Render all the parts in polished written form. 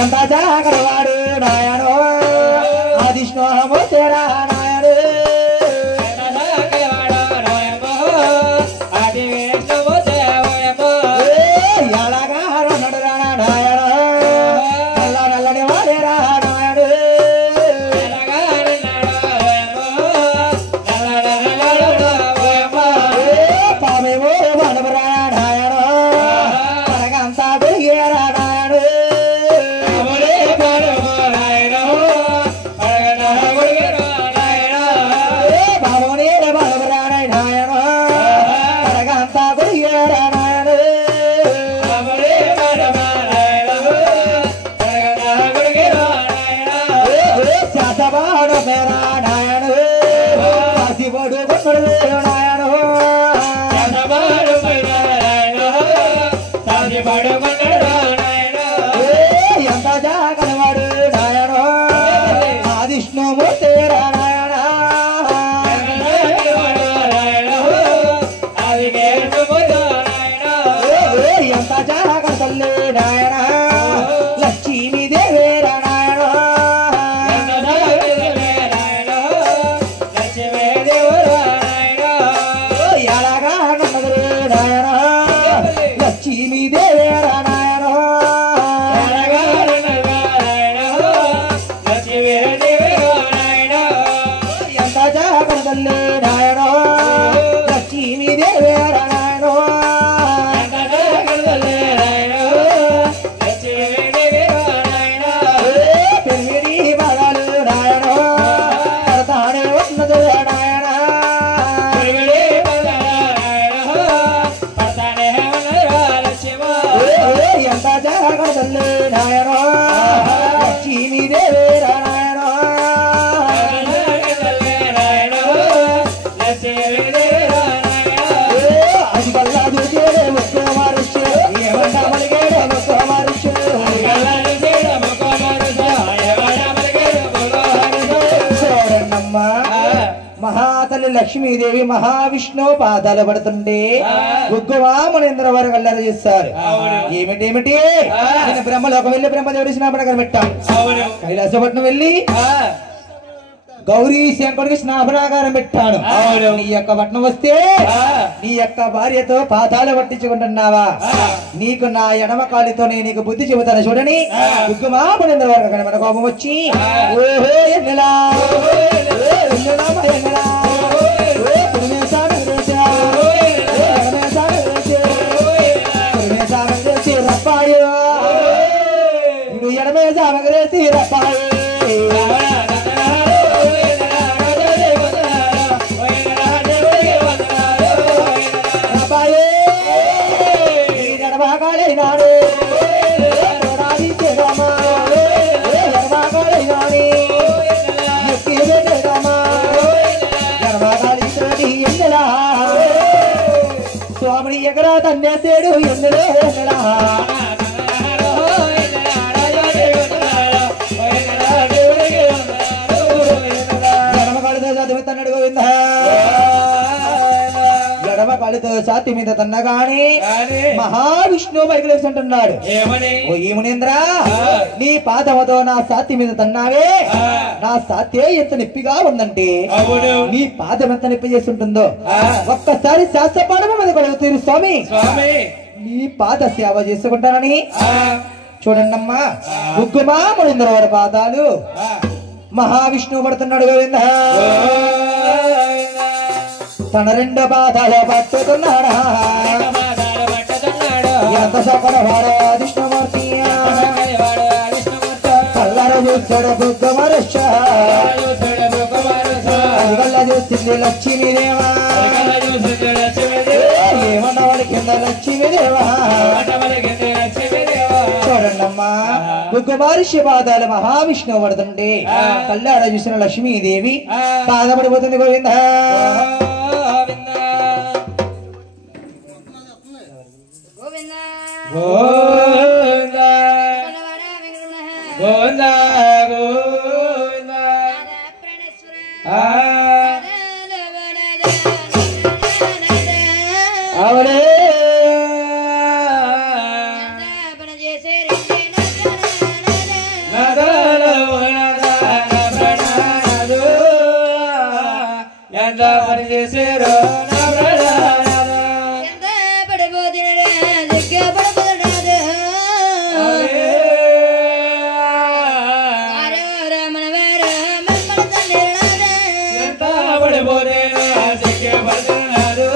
ఎంత జాగరవాడు నాయనో ఆదిష్ణోహము తేరా నాయను ఎలాగారు నడురా నాయన నల్ల నల్లని వాడేరా నాయను పామేమో వనబరా నాయన పరగంతా పెరిగేరా నాయను ఎంత జాగరవాడు నాయనో ఆదిష్ణుమూర్తి నాయన ఎంత జాగర తల్లి నాయన లక్ష్మీదేవి నాయన ఎలాగా నమ్మదు నాయన లక్ష్మీదేవి నాయన ఎంత జాగర తల్లి నాయన లక్ష్మీదేవి నాయన పెరిమిడి బాగాలు నాయన తానే ఉన్నది నాయన ఎంత జాగర తల్లి నాయన లక్ష్మీదేవి నాయన అది కల్లా దూకేడే ఒక్క మారుషు ఏమంటా మలిగేడే ఒక్క మారుషు చూడండమ్మా మహాతల్లి లక్ష్మీదేవి మహావిష్ణువు పాదాలు పడుతుండే గుగ్గువామునేంద్ర వారు కల్లర చేస్తారు. ఏమిటేమిటి నేను బ్రహ్మలోకం వెళ్ళి బ్రహ్మదేవుడి స్నాపన పెట్టాను. కైలాసపట్నం వెళ్ళి గౌరీ శంకరుడికి స్నాపనాగారం పెట్టాను. నీ యొక్క పట్నం వస్తే నీ యొక్క భార్యతో పాదాలు పట్టించుకుంటున్నావా? నీకు నా ఎడమ కాలితో నీకు బుద్ధి చెబుతాను చూడని గుగ్గుమామునేంద్ర వారు కనుక కోపం వచ్చి ఓహో ఎన్నెలా ఎడమే సామగ్రేసి రప్పాయి ఎడబాగాలైనాడు స్వామిని ఎగరా తన్నేసేడు ఎన్నెలో ఎన్నెలా ఎడమ కాళ్ళతో ఛాతి మీద తన్నగానే మహావిష్ణువు పైకి లేచుంటున్నాడు. ఓ ఏమునేంద్ర నీ పాదముతో నా ఛాతి మీద తన్నావే, నా ఛాతే ఎంత నొప్పిగా ఉందంటే నీ పాదం ఎంత నొప్పి చేస్తుంటుందో ఒక్కసారి శాస్త్రపాఠం మీద కలుగుతారు స్వామి. నీ పాద సేవ చేసుకుంటానని చూడండమ్మా గుగ్గుమామునేంద్ర వారి పాదాలు మహావిష్ణువు పడుతున్నాడు. గోవింద తన రెండు పాదాలు పట్టుతున్నాడా ఎంత సకల వారాధిష్ణమూర్తి కల్లర చూస్తాడు బుద్ధమరుష అదిగల్ల చూసింది లక్ష్మీదేవా ఏమన్న వాడి కింద లక్ష్మీదేవా. చూడండమ్మా గుగ్గుమహర్షి పాదాలు మహావిష్ణువు పడుతుంటే కళ్ళాడ చూసిన లక్ష్మీదేవి బాధపడిపోతుంది. గోవింద గోవింద గోవింద గోవింద అవలే ఎంత పని చేశారు నా ప్రాణనాథ ఎంత పడిపోతున్నదే దిక్కే పడిపోతున్నదే రమణ వారు మమ్మల తండ్రి ఎంత పడిపోతే దిక్కే పడుతున్నాడు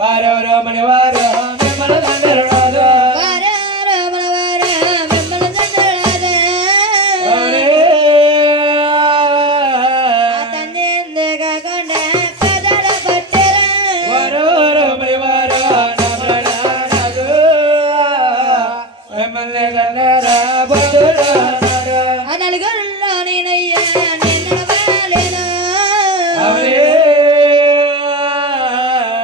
వారు రమణి వారు మిమ్మల్ని తండ్రి రమణ వారు మమ్మల తండ్రి తండ్రి కాకుండా కదల పట్టెరా వారు రమణి వారు నమ్మనాడు మిమ్మల్ని కన్నారా పడుతున్నాడు ఆ నలుగురులో నేనయ్యా నేను నడవాలేను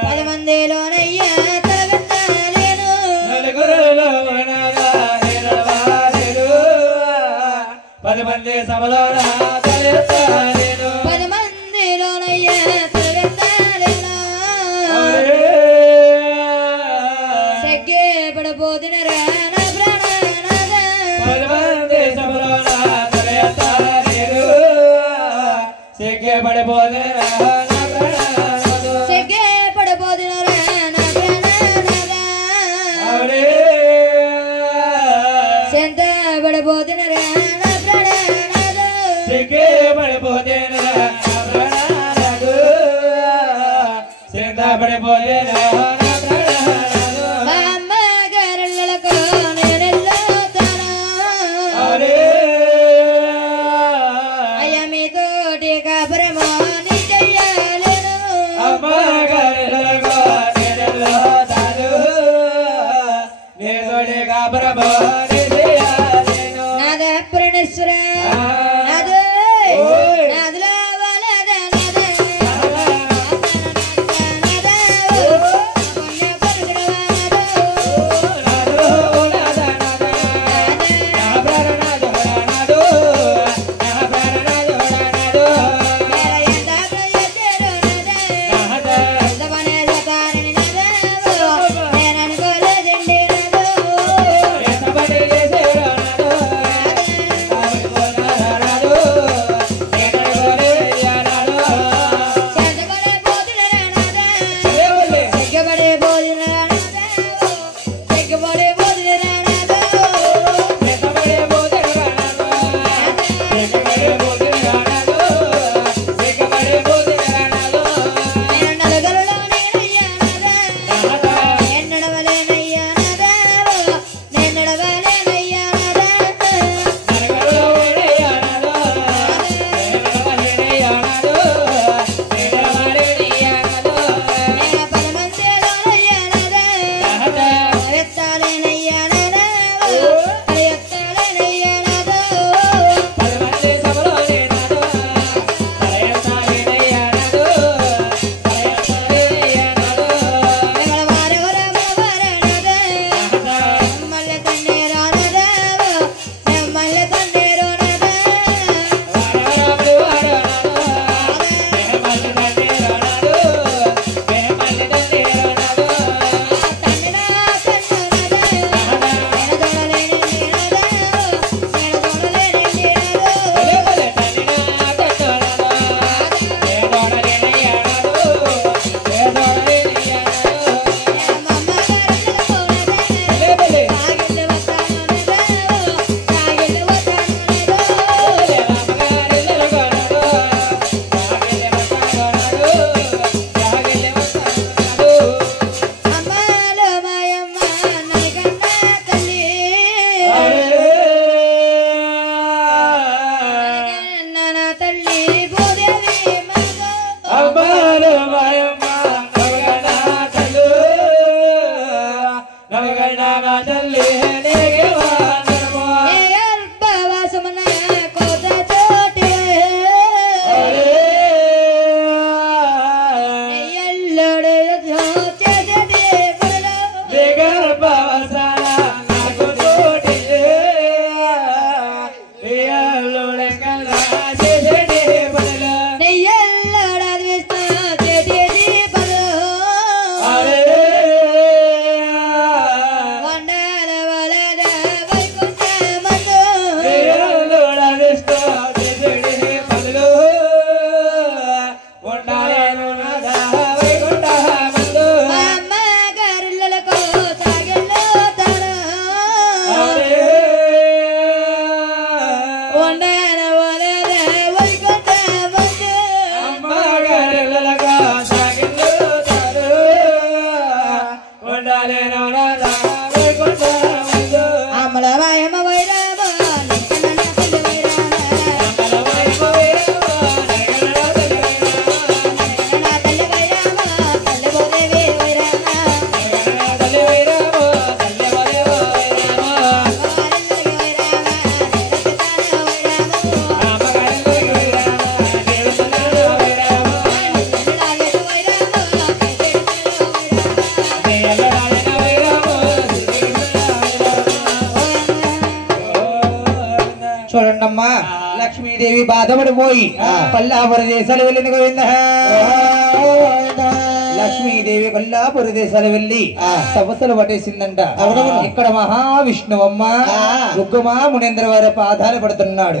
పదమందిలోనయ్యా తలగెత్తాలేను నలుగురులో పది మంది సభలో తలెత్తాలేను పదమందిలోనయ్యా తలగెత్తాలేను సగ్గే పడబోతున్నరా నా ప్రాణనాథ 10 మంది సభలో తలెత్తాలేను సిగ్గే పడిపోలేరా సగ్గే పడబోతున్నరా నా ప్రాణనాథ సెంత పడబోతున్నరా నా ప్రాణనాథ సిగ్గే పడిపోతేనా సింత పడిపోతేనా మా అమ్మగారులకు నేనెళ్ళుతాను అయ్యా మీతోటి కాపురమో నీ చెయ్యాలేను అమ్మగారు నేను కాబరబో నాదా మంగళవాయమ వైరామ నికన్న తల్లి వైరామ నా తల్లి వైరామ తల్లి బోదేవి వైరామ చూడండమ్మా లక్ష్మీదేవి బాధపడిపోయి కొల్లాపుర దేశాలు వెళ్ళిన గోవింద లక్ష్మీదేవి కొల్లాపుర దేశాలు వెళ్ళి తపస్సులు పట్టేసిందంట ఇక్కడ మహావిష్ణువమ్మ రుక్కుమా మునేంద్ర వారి పాదాలు పడుతున్నాడు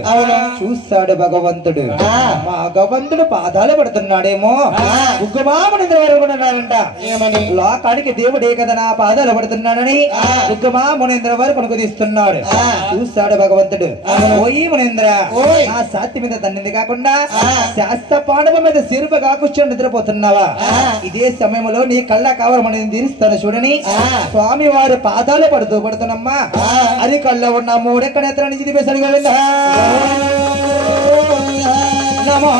చూస్తాడు భగవంతుడు భగవంతుడు పాదాలు పడుతున్నాడేమో రుక్కుమా మునేంద్ర వారు కూడా ఉన్నాడంట లోకానికి దేవుడే కదా నా పాదాలు పడుతున్నాడని రుక్కుమా మునేంద్ర వారు కొనుక్కుదీస్తున్నాడు చూస్తాడు భగవంతుడు ఓయి మునేంద్ర నా సాతి మీద తన్నింది కాకుండా శాస్త్ర పాండవ మీద సిరుపగా కూర్చొని నిద్రపోతున్నావా ఇదే సమయంలో నీ కళ్ళ కావరమని తీరుస్తాను చూడని స్వామి వారి పాదాలు పడుతున్నమ్మా అది కళ్ళ ఉన్న మూడెక్క నేత్ర నుంచి దిపేశాడు గోవింద నమో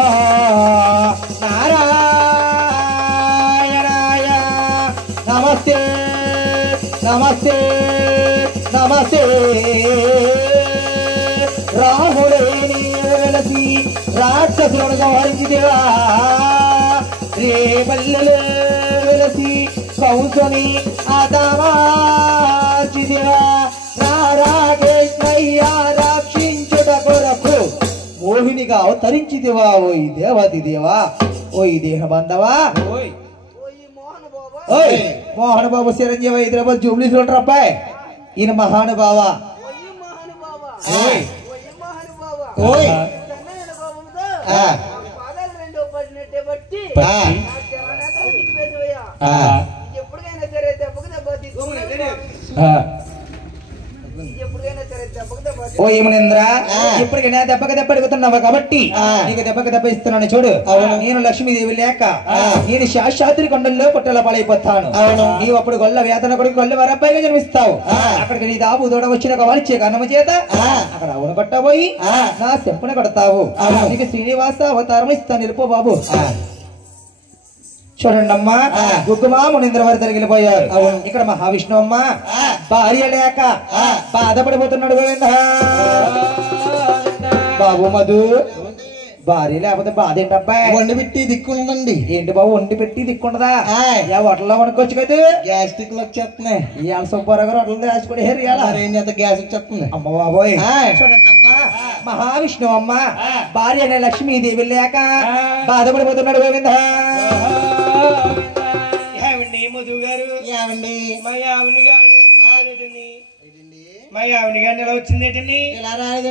నారాయణాయ నమస్తే నమస్తే నమస్తే రాహులేని వెలసి రాక్షసులను సంహరించిదేవా రే బల్లెలు వెలసి కౌసని ఆదామాచిదేవా నారాకృష్ణయ్య రక్షించుట కొరకు మోహినిగా అవతరించిదివా ఓయ్ దేవతి దేవా ఓయ్ దేహ బంధవా ఓయ్ మోహన్ బాబు చిరంజీవి హైదరాబాద్ జూబ్లీస్ లో ఉంటారు అబ్బాయి ఈయన మహానుభావ ఓయ్ ఓ ఏమనేంద్ర ఇప్పటికైనా దెబ్బకి దెబ్బ అడుగుతున్నావు కాబట్టి నీకు దెబ్బకి దెబ్బ ఇస్తున్నాను చూడు నేను లక్ష్మీదేవి లేక నేను శాస్త్రి కొండల్లో పుట్టల పాలైపోతాను నీవు అప్పుడు గొల్ల వేతన కొడుకు గొల్ల వరబ్బాయిగా జన్మిస్తావు అక్కడికి నీ దాబు దూడ వచ్చిన వారిచ్చే కన్నమ చేత అక్కడ అవును కొట్టబోయి నా చెంపున కొడతావు నీకు శ్రీనివాస అవతారం ఇస్తాను నిలుపో బాబు చూడండి అమ్మా గుగ్గుమా మునీంద్ర వారి తగిలిపోయారు ఇక్కడ మహావిష్ణు అమ్మ భార్య లేక బాధపడిపోతున్నాడు గోవింద బాబు మధు భార్య లేకపోతే బాధ ఏంటబ్బాయి వండి పెట్టి దిక్కుందండి ఏంటి బాబు వండి పెట్టి దిక్కుండదా హోటల్లో వండుకోవచ్చు కదా గ్యాస్ట్రిక్ లో వచ్చేస్తున్నాయి ఇవాళ సుబ్బారావు గారు హోటల్ దాచుకుని గ్యాస్ వచ్చేస్తుంది అమ్మ బాబోయ్ చూడండి అమ్మా మహావిష్ణు అమ్మ భార్య అనే లక్ష్మీదేవి లేక బాధపడిపోతున్నాడు గోవింద మధు గారు ఏమండి మా ఆవిడ గారు ఎలా వచ్చింది ఇలా రాలేదు